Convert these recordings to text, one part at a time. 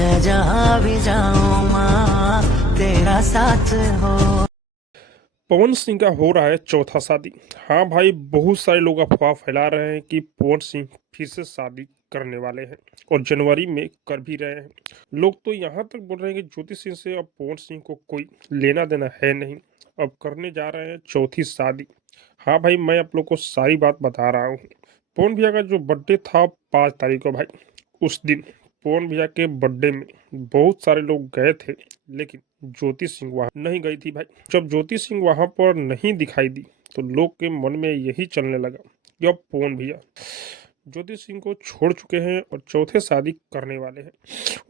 मैं जहाँ भी जाऊँ माँ तेरा साथ हो। पवन सिंह का हो रहा है चौथा शादी। हाँ भाई, बहुत सारे लोग अफवाह फैला रहे हैं कि पवन सिंह फिर से शादी करने वाले हैं और जनवरी में कर भी रहे हैं। लोग तो यहाँ तक बोल रहे हैं कि ज्योति सिंह से अब पवन सिंह को कोई लेना देना है नहीं, अब करने जा रहे हैं चौथी शादी। हाँ भाई, मैं आप लोग को सारी बात बता रहा हूँ। पवन भैया का जो बर्थडे था 5 तारीख को भाई, उस दिन पवन भैया के बर्थडे में बहुत सारे लोग गए थे, लेकिन ज्योति सिंह वहां नहीं गई थी भाई। जब ज्योति सिंह वहां पर नहीं दिखाई दी तो लोग के मन में यही चलने लगा कि अब पवन भैया ज्योति सिंह को छोड़ चुके हैं और चौथे शादी करने वाले हैं।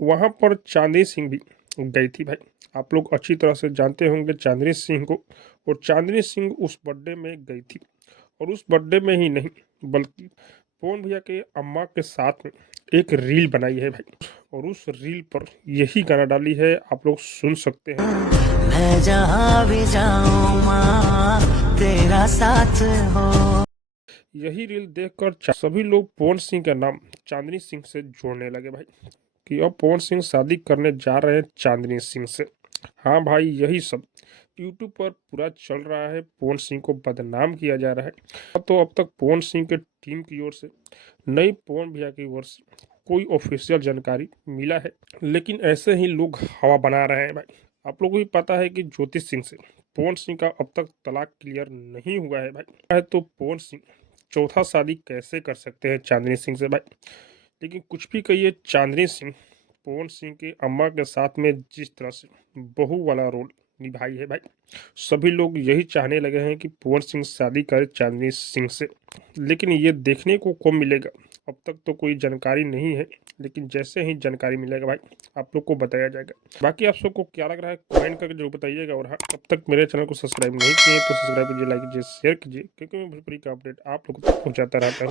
वहां पर चांदनी सिंह भी गई थी भाई। आप लोग अच्छी तरह से जानते होंगे चांदनी सिंह को, और चांदनी सिंह उस बर्थडे में गई थी। और उस बर्थडे में ही नहीं, बल्कि पवन भैया के अम्मा के साथ में एक रील बनाई है भाई, और उस रील पर यही गाना डाली है, आप लोग सुन सकते हैं। मैं जहाँ भी जाऊँ माँ तेरा साथ हो। यही रील देखकर सभी लोग पवन सिंह का नाम चांदनी सिंह से जोड़ने लगे भाई, कि अब पवन सिंह शादी करने जा रहे हैं चांदनी सिंह से। हाँ भाई, यही सब यूट्यूब पर पूरा चल रहा है, पवन सिंह को बदनाम किया जा रहा है। तो अब तक पवन सिंह के टीम की ओर से नई पवन भैया की ओर से कोई ऑफिशियल जानकारी मिला है, लेकिन ऐसे ही लोग हवा बना रहे हैं भाई। आप लोगों को भी पता है कि ज्योति सिंह से पवन सिंह का अब तक तलाक क्लियर नहीं हुआ है भाई। तो पवन सिंह चौथा शादी कैसे कर सकते हैं चांदनी सिंह से भाई। लेकिन कुछ भी कहिए, चांदनी सिंह पवन सिंह के अम्मा के साथ में जिस तरह से बहू वाला रोल निभाई है भाई, सभी लोग यही चाहने लगे हैं कि पवन सिंह शादी करे चांदनी सिंह से। लेकिन ये देखने को कब मिलेगा, अब तक तो कोई जानकारी नहीं है, लेकिन जैसे ही जानकारी मिलेगा भाई आप लोग को बताया जाएगा। बाकी आप सबको क्या लग रहा है कमेंट करके जरूर बताइएगा। और हाँ, अब तक मेरे चैनल को सब्सक्राइब नहीं किए तो सब्सक्राइब कीजिए, लाइक कीजिए, शेयर कीजिए, क्योंकि मैं भोजपुरी का अपडेट आप लोगों तक पहुंचाता रहता हूँ।